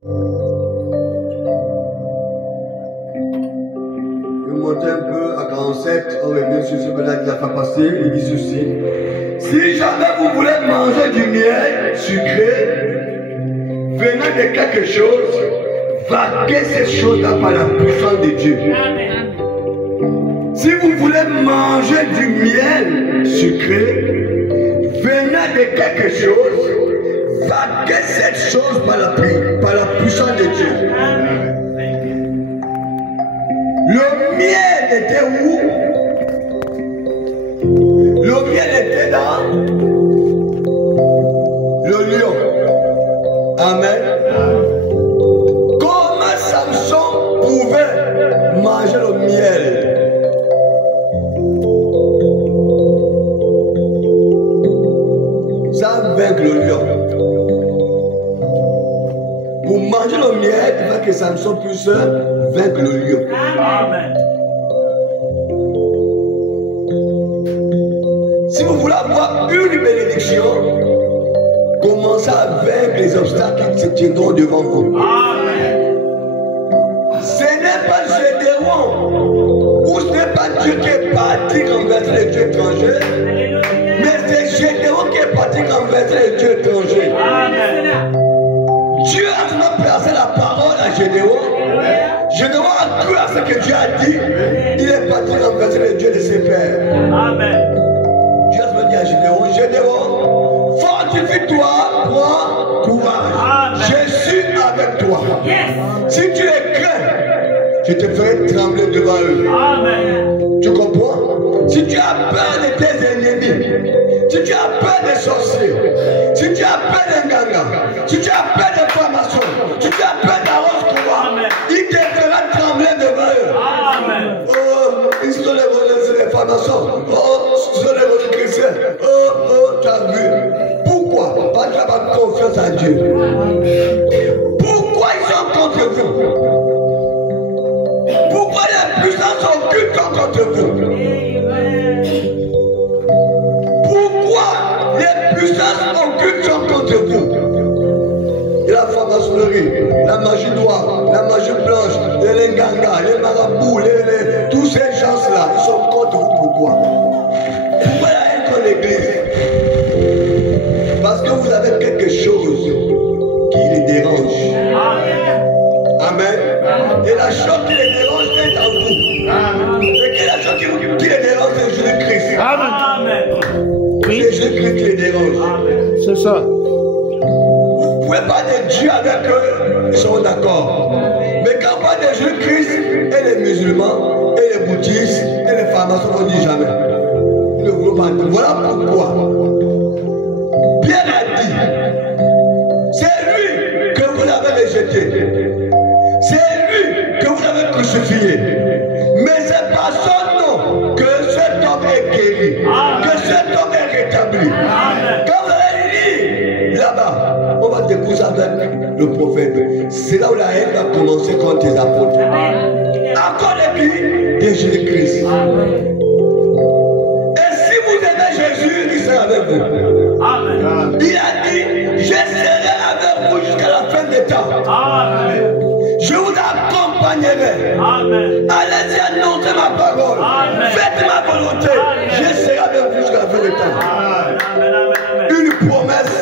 Je monte un peu à 47, on revient sur ce que là il a fait passer, il dit ceci. Si jamais vous voulez manger du miel sucré, venant de quelque chose, vaquez cette chose-là par la puissance de Dieu. Si vous voulez manger du miel sucré, venant de quelque chose, vaquez cette chose par la puissance de Dieu. Le miel était où? Le miel était dans le lion. Amen. Comment Samson pouvait manger le miel? Ça vaincre le lion. Pour manger le miel, il faut que Samson puisse vaincre le lion. Amen. Si vous voulez avoir une bénédiction, commencez à vaincre les obstacles qui se tiendront devant vous. Amen. Ce n'est pas Gédéon, ou ce n'est pas Dieu qui est parti renverser les dieux étrangers, mais c'est Gédéon qui est parti renverser les dieux étrangers. Amen. Dieu a vraiment placé la parole à Gédéon. Gédéon a cru à ce que Dieu a dit. Il est parti renverser les dieux de ses pères. Amen. Dieu a dit à Gédéon, Gédéon, fortifie-toi, prends courage. Amen. Je suis avec toi. Yes. Si tu les crains, je te ferai trembler devant eux. Amen. Tu comprends? Si tu as peur de tes ennemis, si tu as peur des sorciers, si tu as peur des gangas, si tu as peur des formations, si tu as peur d'arrose courant, il te fera trembler devant eux. Amen. Oh, ils sont les voleurs, c'est les formations. Oh, ce sont les voleurs chrétiens. Oh, tu as vu. Pourquoi? Parce que tu n'as pas confiance en Dieu. Pourquoi ils sont contre vous? Pourquoi les puissances occultes sont contre vous? Pourquoi les puissances occultes sont contre vous? Et la franc-maçonnerie, la magie noire, la magie blanche, les ngangas, les marabouts, tous ces gens-là, ils sont contre vous. Pourquoi? Pourquoi la haine contre l'église? Parce que vous avez quelque chose qui les dérange. Amen. Et la chose qui les dérange est en vous. Et quelle est la chose qui les dérange? C'est Jésus-Christ. Amen. C'est Jésus-Christ qui les dérange. C'est ça. Vous ne pouvez pas de Dieu avec eux, ils seront d'accord. Mais quand on parle de Jésus-Christ et les musulmans, et les bouddhistes, et les pharmaciens, on ne dit jamais. Ils ne voulons pas entendre. Voilà pourquoi Pierre a dit, c'est lui que vous avez rejeté. C'est lui que vous avez crucifié. Mais c'est par son nom que cet homme est guéri, que cet homme est rétabli. Quand vous allez lire là-bas, on va découvrir avec le prophète. C'est là où la haine va commencer contre les apôtres. Encore les qui? De Jésus-Christ. Et si vous aimez Jésus, il sera avec vous. Amen. Il a dit, je serai avec vous jusqu'à la fin des temps. Amen. Je vous accompagnerai. Amen. Allez-y, annoncez ma parole. Amen. Faites ma volonté. Je serai avec vous jusqu'à la fin des temps. Une promesse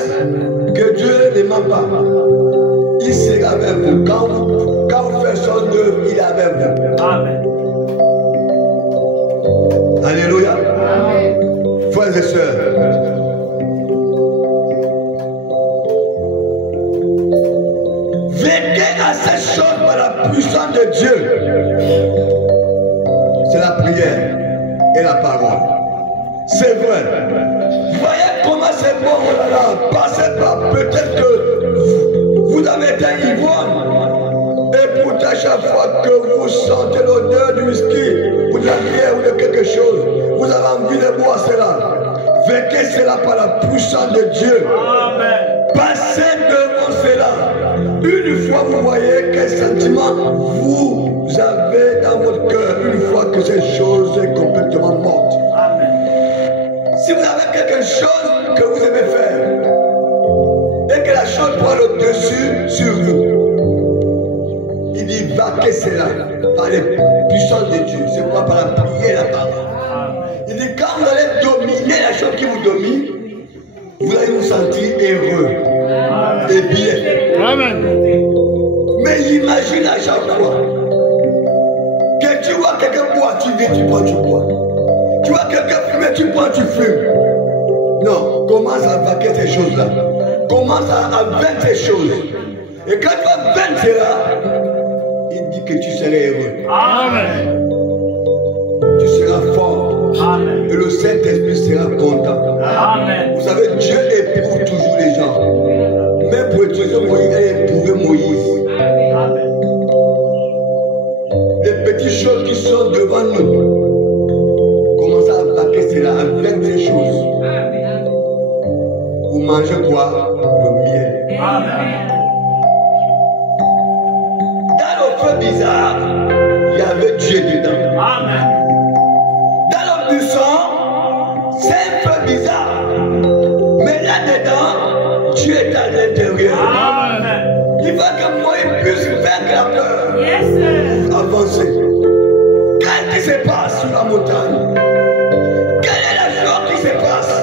que Dieu ne ment pas. Il sera avec vous. Quand vous faites son œuvre, il est avec vous. Amen. Alléluia. Frères et sœurs, veillez à ces choses par la puissance de Dieu. C'est la prière et la parole. C'est vrai. Voyez comment c'est bon, oh là là. Passez par, peut-être que vous avez été ivrogne. Et pourtant, chaque fois que vous sentez l'odeur du whisky, ou de la bière, ou de quelque chose, vous avez envie de boire cela. Veillez cela par la puissance de Dieu. Amen. Passez devant cela. Une fois vous voyez quel sentiment vous avez dans votre cœur, une fois que cette chose est complètement morte. Amen. Si vous avez quelque chose que vous aimez faire et que la chose prend le dessus sur vous, vainquer cela par les puissances de Dieu. C'est quoi? Par la prière et la parole. Il dit, quand vous allez dominer la chose qui vous domine, vous allez vous sentir heureux et bien. Amen. Mais imagine à chaque fois que tu vois quelqu'un boire, tu viens, tu bois, tu bois. Tu vois quelqu'un fumer, tu bois, tu fumes. Non, commence à vainquer ces choses-là. Commence à vaincre ces choses. Et quand tu vas vaincre cela, il dit que tu seras heureux. Amen. Tu seras fort. Amen. Et le Saint-Esprit sera content. Amen. Vous savez, Dieu éprouve toujours les gens. Même pour utiliser Moïse, il a éprouvé Moïse. Amen. Les petites choses qui sont devant nous, commencez à vainquer cela, à vaincre ces choses. Vous mangez quoi? Le miel. Amen. Dans le feu bizarre, il y avait Dieu dedans. Amen. Dans le buisson, c'est un feu bizarre. Mais là-dedans, Dieu est à l'intérieur. Amen. Il faut que Moïse puisse vaincre la peur. Yes, sir. Avancer. Qu'est-ce qui se passe sur la montagne? Quelle est la chose qui se passe?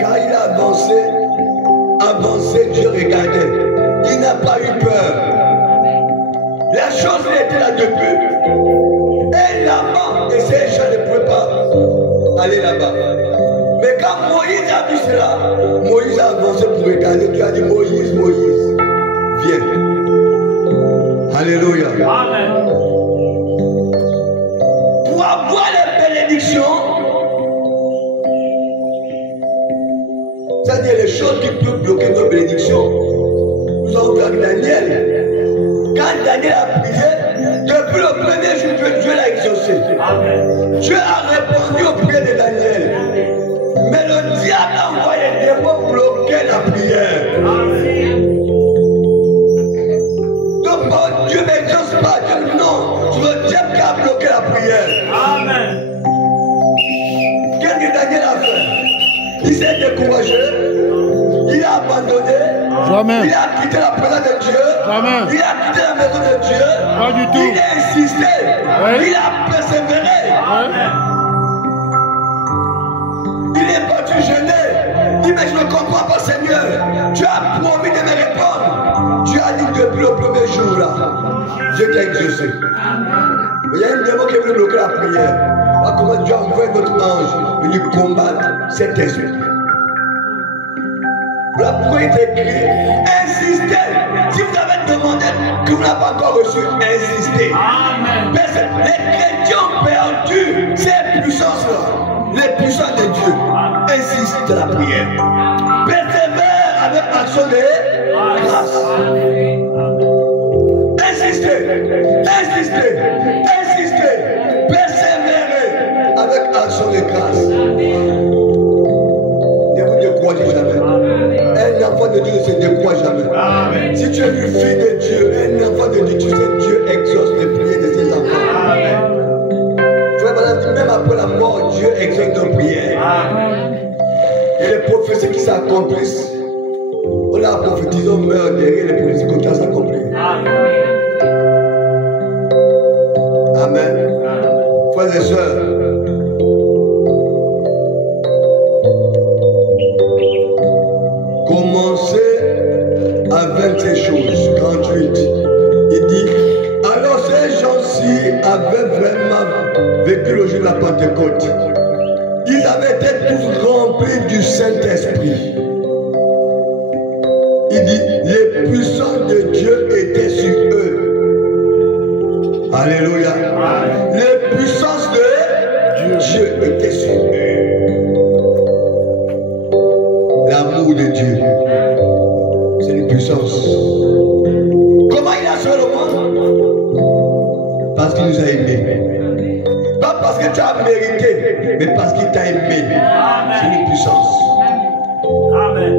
Quand il a avancé, Dieu regardait. Il n'a pas eu peur. La chose était là depuis. Et là-bas, et ces gens ne pouvaient pas aller là-bas. Mais quand Moïse a vu cela, Moïse a avancé pour regarder. Dieu a dit, Moïse, Moïse, viens. Alléluia. Amen. Pour avoir les bénédictions, c'est-à-dire les choses qui peuvent bloquer nos bénédictions. Nous avons vu avec Daniel. Quand Daniel a prié, depuis le premier jour, Dieu l'a exaucé. Amen. Dieu a répondu aux prières de Daniel. Mais le diable a envoyé des démons bloquer la prière. Amen. Donc, Dieu n'exauce pas. Dieu, non, c'est le diable qui a bloqué la prière. Amen. Qu'est-ce que Daniel a fait? Il s'est découragé. Il a abandonné. Jamais. Il a quitté la présence de Dieu. Jamais. Il a quitté la maison de Dieu. Pas du tout. Il a insisté. Oui. Il a persévéré. Amen. Il est parti jeûner. Il dit, mais je ne comprends pas, Seigneur. Tu as promis de me répondre. Dieu a dit depuis le premier jour là, je t'ai exaucé. Mais il y a un démon qui est venu bloquer la prière. Voilà comment Dieu a envoyé notre ange venu combattre cet esprit. Voilà pourquoi il est écrit, insistez. Si vous avez demandé que vous n'avez pas encore reçu, insistez. Amen. Parce que les chrétiens ont perdu ces puissances-là, les puissances de Dieu. Insiste dans la prière. Persévère avec action de grâce. Insistez, insistez, insistez. Persévérez avec action de grâce. Ne vous découragez jamais. Un enfant de Dieu ne se décourage jamais. Amen. Si tu es une fille de Dieu, un enfant de Dieu, tu sais Dieu exauce les prières de ses enfants. Amen. Frère, madame, même après la mort, Dieu exauce nos prières. Amen. Et les prophéties qui s'accomplissent, on a prophétisé, on meurt derrière les prophéties comme ça s'accomplit. Amen. Amen. Frères et sœurs, commencez avec ces choses. 48. Il dit, alors ces gens-ci avaient vraiment vécu le jour de la Pentecôte. Ils avaient été tous remplis du Saint-Esprit. Il dit, les puissances de Dieu étaient sur eux. Alléluia. Les puissances de Dieu étaient sur eux. L'amour de Dieu, c'est une puissance. Comment il a sauvé le monde? Parce qu'il nous a aimés. Pas parce que tu as mérité, mais parce qu'il t'a aimé. C'est une puissance. Amen.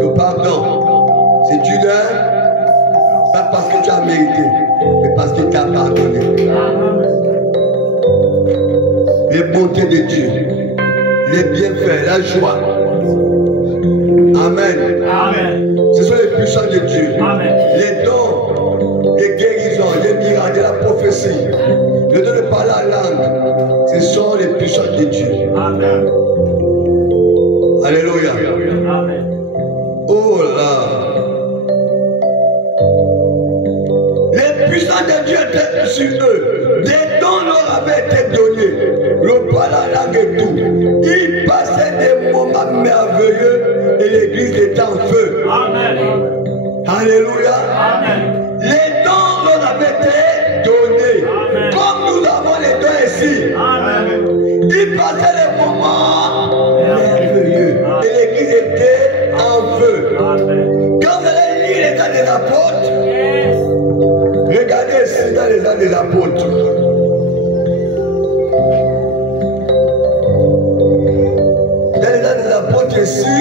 Le pardon, c'est une heure, pas parce que tu as mérité, mais parce qu'il t'a pardonné. Les bontés de Dieu, les bienfaits, la joie. Amen. Amen. Ce sont les puissances de Dieu. Amen. Les dons, les prophétie, le don de parler en langue, ce sont les puissances de Dieu. Amen. Alléluia. Amen. Oh là. Les puissances de Dieu étaient sur eux. Des dons leur avaient été donnés. Le parler en langue et tout. Ils passaient des moments merveilleux et l'église était en feu. Amen. Alléluia. Amen. Les dons leur avaient été donnés. Amen. Comme nous avons les dons ici. Amen. Ils passaient des moments merveilleux et l'église était en feu. Amen. Quand vous allez lire les actes des apôtres, Yes. regardez ici dans les actes des apôtres. Dans les actes des apôtres ici,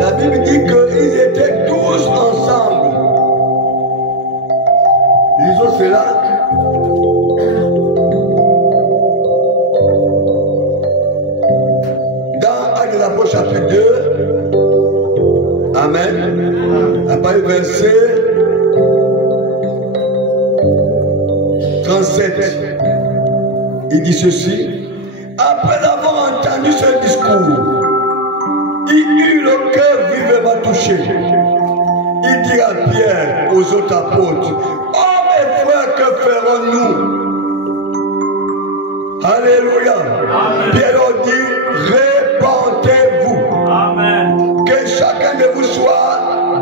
la Bible dit qu'ils étaient tous ensemble. Lisons cela. Dans Actes des apôtres chapitre 2. Amen. À partir du verset 37. Il dit ceci. Après avoir entendu ce discours, il eut le cœur vivement touché. Il dit à Pierre, aux autres apôtres, oh mes frères, que ferons-nous? Alléluia. Amen. Pierre leur dit, répentez-vous. Amen. Que chacun de vous soit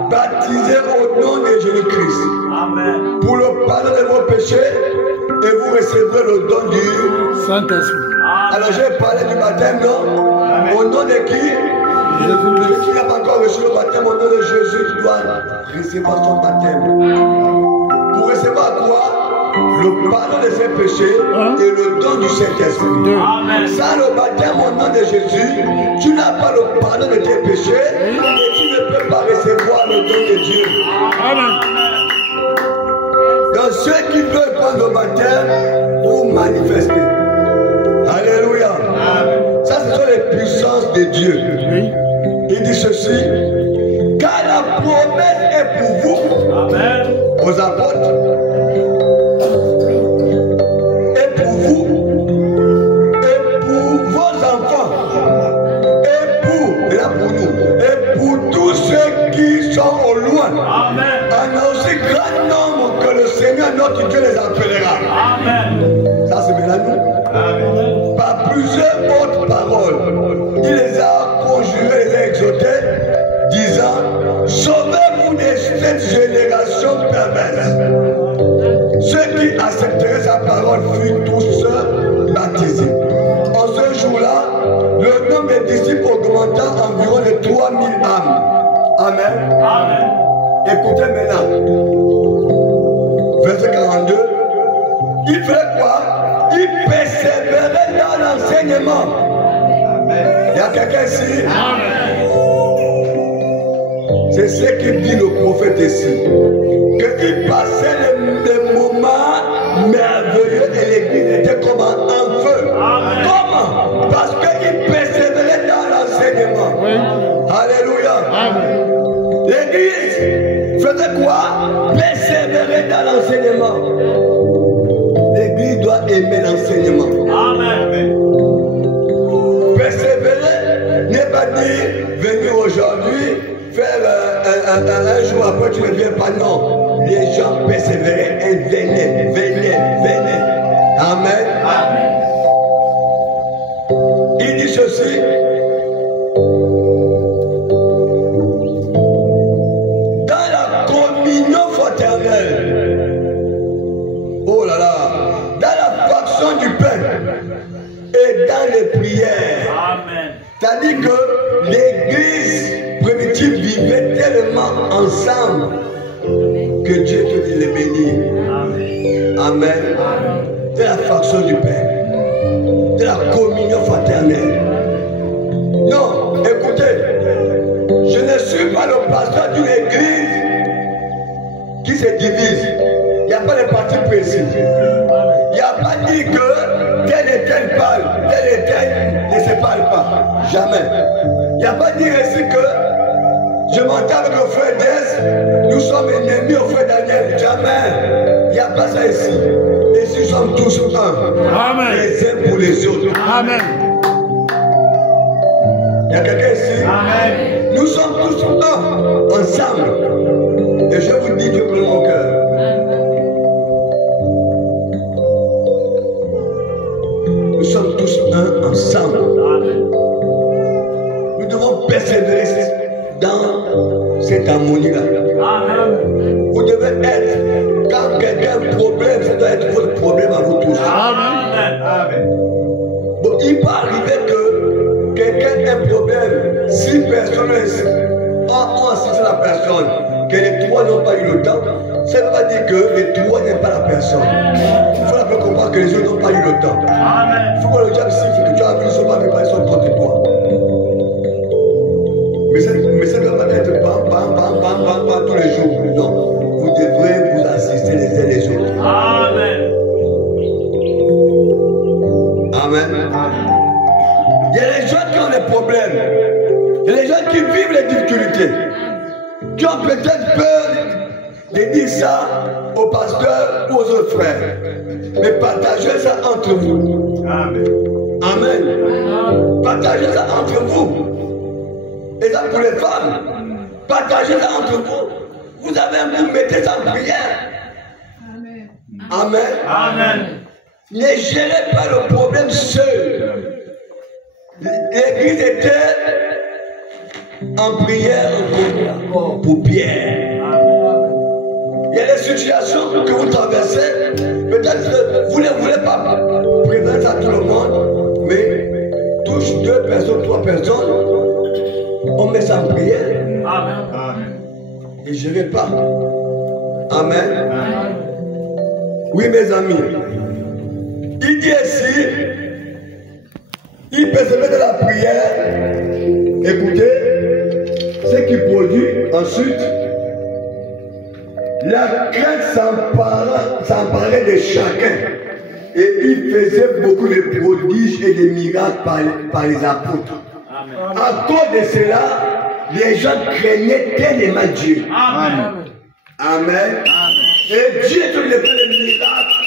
baptisé au nom de Jésus-Christ Amen. pour le pardon de vos péchés et vous recevrez le don du... Saint-Esprit. Alors j'ai parlé du baptême, non? Amen. Au nom de qui? Celui qui n'a pas encore reçu le baptême au nom de Jésus, il doit recevoir son baptême. Pour recevoir quoi? Le pardon de ses péchés et le don du Saint-Esprit. Amen. Sans le baptême au nom de Jésus, tu n'as pas le pardon de tes péchés et tu ne peux pas recevoir le don de Dieu. Amen. Donc ceux qui veulent prendre le baptême pour manifester. Alléluia. Ça, ce sont les puissances de Dieu. Oui. Il dit ceci. Car la promesse est pour vous, Amen. aux apôtres, et pour vous, et pour vos enfants, et pour nous, et pour tous ceux qui sont au loin. Amen. En aussi grand nombre que le Seigneur notre Dieu les appellera. Amen. Ça, c'est maintenant nous. Amen. Par plusieurs autres paroles, il les a conjurés, les a exhortés, disant, sauvez-vous de cette génération perverse. Ceux qui accepteraient sa parole furent tous baptisés. En ce jour-là, le nombre des disciples augmenta environ de 3000 âmes. Amen. Amen. Écoutez maintenant. Verset 42. Il fait quoi? Il persévérait dans l'enseignement. Il y a quelqu'un ici? C'est ce que dit le prophète ici. Qu'il passait des moments merveilleux et l'église était comme en feu. Amen. Comment? Parce qu'il persévérait dans l'enseignement. Oui. Alléluia. Amen. L'église faisait quoi? Persévérer dans l'enseignement. L'église doit aimer l'enseignement. Amen. Persévérer n'est pas dire venir aujourd'hui, faire un jour après tu ne viens pas. Non. Les gens persévéraient et venaient. Amen. Amen. Il dit ceci. Dans la communion fraternelle. Oh là là. Dans la fraction du pain. Et dans les prières. Amen. C'est-à-dire que l'église primitive vivait tellement ensemble que Dieu te dit les bénir. Amen. Amen. De la fraction du pain. De la communion fraternelle. Non, écoutez, je ne suis pas le pasteur d'une église qui se divise. Il n'y a pas de parti précis. Il n'y a pas dit que tel et tel parle, tel et tel ne se parle pas. Jamais. Il n'y a pas dit ici que Je m'entends avec le frère Des. Nous sommes ennemis au frère Daniel. Jamais. Il n'y a pas ça ici. Ici, nous sommes tous un. Amen. Les uns pour les autres. Amen. Il y a quelqu'un ici? Amen. Nous sommes tous un, ensemble. Et je vous dis Dieu pour mon cœur. Nous sommes tous un ensemble. Nous devons persévérer dans cette harmonie-là. Amen. Vous devez être, quand quelqu'un a un problème, ça doit être votre problème à vous tous. Amen. Amen. Bon, il peut arriver que quelqu'un ait un problème, si personne ont assisté la personne, que les trois n'ont pas eu le temps, ça ne veut pas dire que les trois n'aiment pas la personne. Il faut la faire comprendre que les autres n'ont pas eu le temps. Amen. Il faut que le diable siffle que tu as vu, ils ne sont pas préparés, ils sont contre toi. Mais ça ne doit pas être bam tous les jours. Non, vous devrez vous assister les uns les autres. Amen. Amen. Il y a des gens qui ont des problèmes. Il y a des gens qui vivent les difficultés. Qui ont peut-être peur de dire ça au pasteur ou aux autres frères. Mais partagez ça entre vous. Amen. Amen. Partagez ça entre vous. Et ça pour les femmes. Partagez ça entre vous. Vous avez un coup, mettez ça en prière. Amen. Amen. Ne gérez pas le problème seul. L'église était en prière pour Pierre. Il y a des situations que vous traversez. Peut-être que vous ne voulez pas présenter à tout le monde, mais touche 2 personnes, 3 personnes, on met ça en prière. Amen. Et je ne vais pas. Amen. Oui, mes amis. Il dit ici, il persévère dans la prière. Écoutez, ce qui produit ensuite, la crainte s'emparait de chacun. Et il faisait beaucoup de prodiges et de miracles par les apôtres. À cause de cela, les gens craignaient tellement Dieu. Amen. Amen. Et Dieu te fait des miracles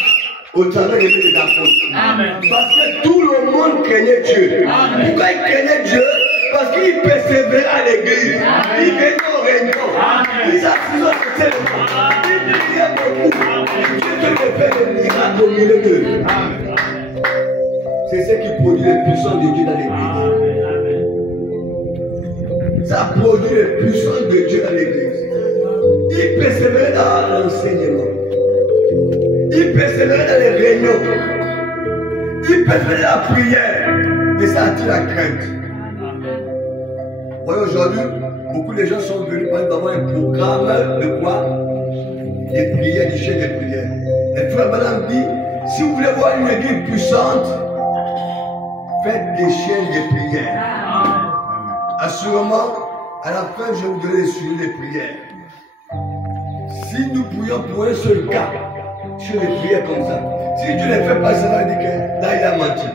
au travers des apôtres. Amen. Parce que tout le monde craignait Dieu. Amen. Pourquoi il craignait Dieu? Parce qu'il persévérait à l'église. Il venait au réunion. Amen. Il s'assisait sur cette il priait beaucoup. Dieu te fait des miracles au milieu d'eux. C'est ce qui produit les puissants de Dieu dans l'église. Ça produit les puissants de Dieu dans l'église. Il persévérait dans l'enseignement. Il persévérait dans les réunions. Il persévérait dans la prière. Et ça attire la crainte. Voyez, aujourd'hui, beaucoup de gens sont venus pour avoir un programme de quoi? Des prières, des chaînes de prières. Et frère Madame dit, si vous voulez voir une église puissante, faites des chaînes de prières. Assurément, à la fin, je vais vous donner les sujets des prières. Si nous prions pour un seul cas, sur les prières comme ça, si Dieu ne fait pas ça, va dire que là, il a menti.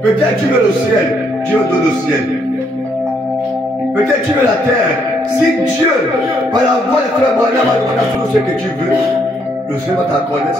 Peut-être tu veux le ciel, Dieu donne le ciel. Peut-être tu veux la terre. Si Dieu, par la voix de frère Branham, a donné ce que tu veux, le ciel va t'accorder.